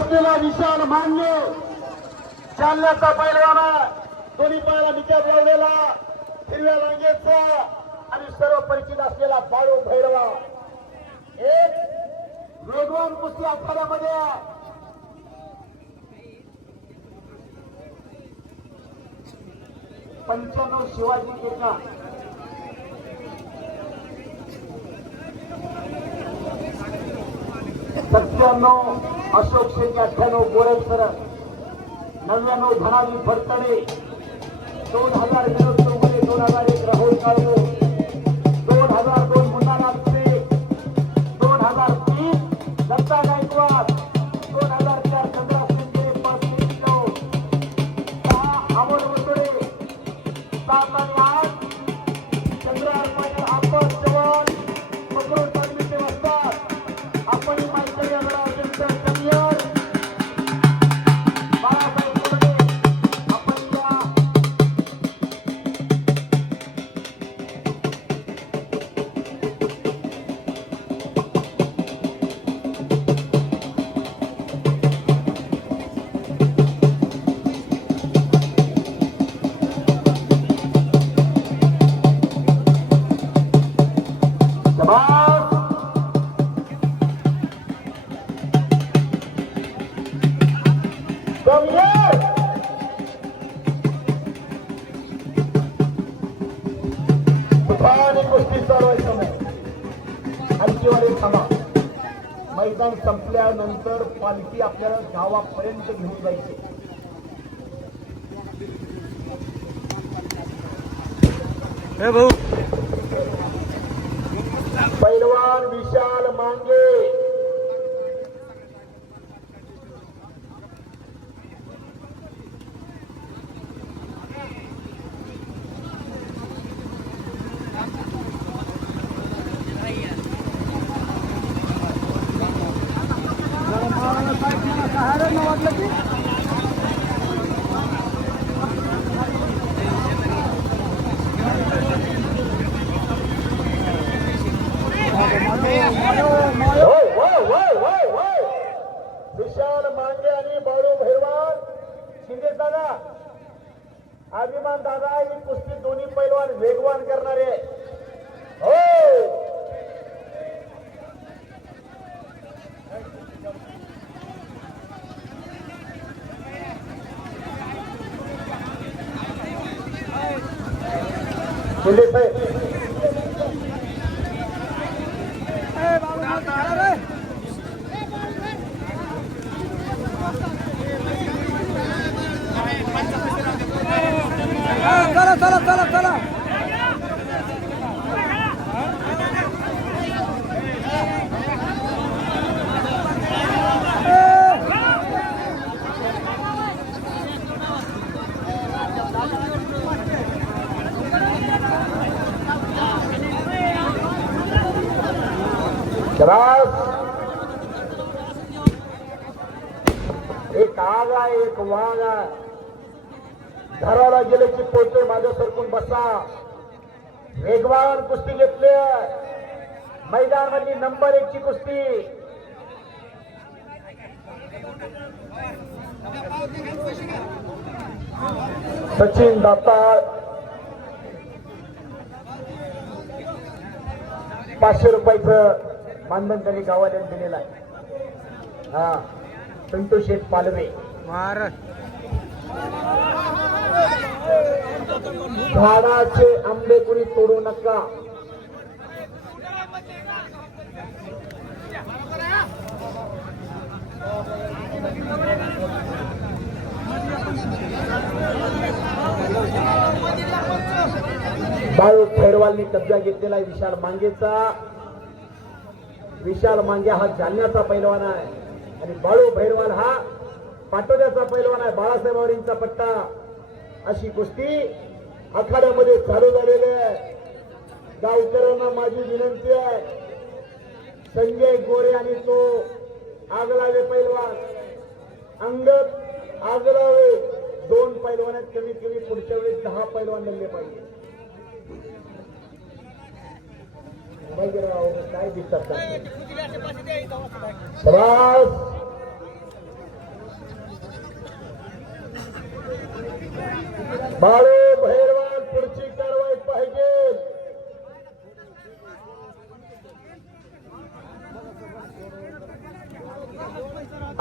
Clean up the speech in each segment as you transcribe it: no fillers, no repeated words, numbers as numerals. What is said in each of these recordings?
असलेला विशाल मांगे जालन्याचा पैलवान दोन्ही पायाला निकाल लावलेला हिरव्या रांगेचा आणि सर्व परिचित असलेला बाळू भैरवा एक वेगवान कुस्ती आखाड्यामध्ये 95 शिवाजी केका 97 अशोक शेट्टी 98 गोरख सर 99 धनाजी फडतडे 2000 विनोद चौगुले 2001 राहुल काळगो 2002 मुन्नानाथ शेख 2003 दत्ता गायकवाड 2004 चंद्रा शिंदे 5 किलो 6 अमोल उतडे 7 आणि 8 चंद्रा अर्पायर आपण जवान मकरू तालमीचे वस्ताद आपण माहिती या गडावर कमियर बाळासाहेब कोरडे आपण या मैदान संपल्यानंतर पालखी आपल्याला गावापर्यंत घेऊन जायची. पैलवान विशाल मांगे विशाल मांगे आणि बाळू भैरवान शिंदे दादा अभिमान दादा ही कुस्ती दोन्ही पैलवान वेगवान करणारे हो. शिंदे साहेब चला चला चला चला एक आग आहे एक वाघ आहे. घराला गेले की पोटे माझ्या सरकून बसा. वेगवान कुस्ती घेतली मैदान मधली नंबर 1 ची कुस्ती. सचिन दाताळ 500 रुपयाचं मानधन त्यांनी गावाला दिलेलं आहे. हा पिंटू शेठ पालवे झाडाचे आंबे कुणी तोडू नका. बाळू खैरवालनी कब्जा घेतलेला आहे विशाल मांगेचा. विशाल मांगे हा जालन्याचा पैलवान आहे आणि बाळू भैरवाल हा पाटोद्याचा पैलवान आहे. बाळासाहेब आवरींचा पट्टा. अशी कुस्ती आखाड्यामध्ये चालू झालेली आहे. गावकऱ्यांना माझी विनंती आहे संजय गोरे आणि तो आगलावे पैलवान अंगद आगलावे 2 पैलवान आहेत. कमीत कमी पुढच्या वेळी 10 पैलवान बनले पाहिजे. काय दिसतात शाबास. बाळू भैरवान पुढची कारवाई पाहिजे.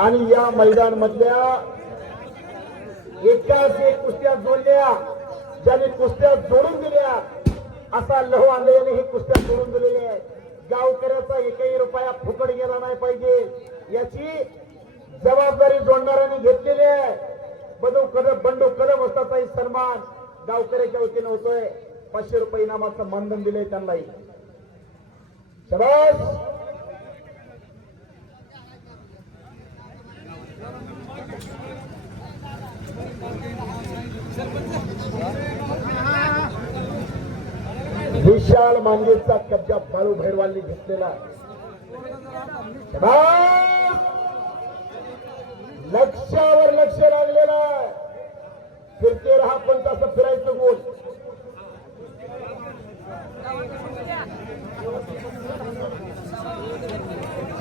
आणि या मैदान मधल्या एकाच एक कुस्त्या जोडल्या, ज्यांनी कुस्त्या जोडून दिल्या असा लहू आंदोलनाने ही कुस्त्या जोडून दिलेल्या आहेत. गावकऱ्याचा एकही रुपया फुकट गेला नाही पाहिजे याची जबाबदारी जोडणाऱ्यांनी घेतलेली आहे. बंडू कदम असताचाही सन्मान गावकऱ्याच्या वतीने होतोय. 500 रुपये इनामाचं मानधन दिले त्यांनाही. शाबास. विशाल मांगेचा कब्जा बाळू भैरवांनी घेतलेला. लक्षावर लक्ष लागलेला आहे. फिरते राहा पण तसं फिरायचं गोल.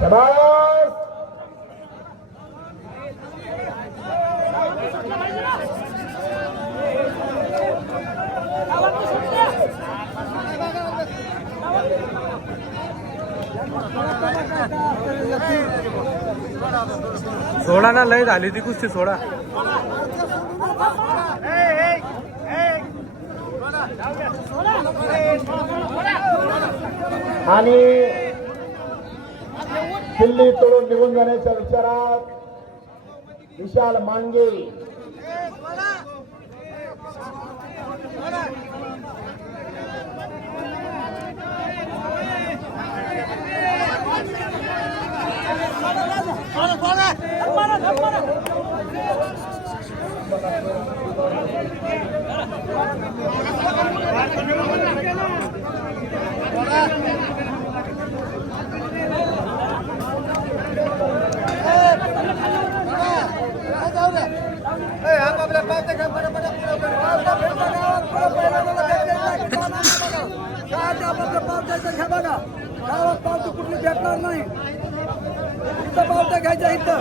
शाबास. सोडा ना, लय झाली ती कुस्ती सोडा. आणि दिल्ली तोडून निघून जाण्याच्या विचारात विशाल मांगे गावात पावती कुठली भेटणार नाही. इथं पावत्या घ्यायच्या इथं.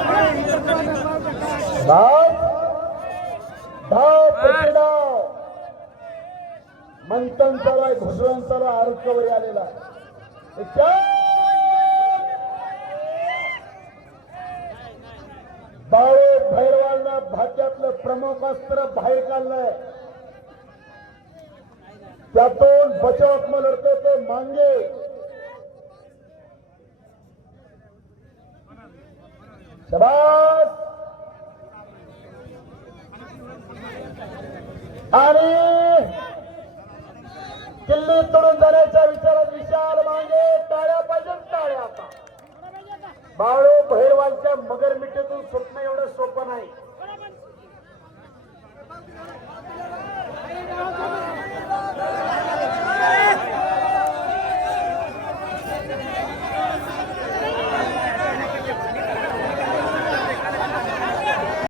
मंथन चालू आहे, घुसळण चालू आहे, आरोग्यावर आलेला. बाळू भैरवांना भात्यातलं प्रमुख अस्त्र बाहेर काढलंय. त्यातून बचावात्म लढतो तो मांगे. शाबास. आणि किल्ली तोडून जाण्याच्या विचारात विशाल मांगे. टाळ्या पाहिजे, टाळ्या. आता बाळू भैरवांच्या मगर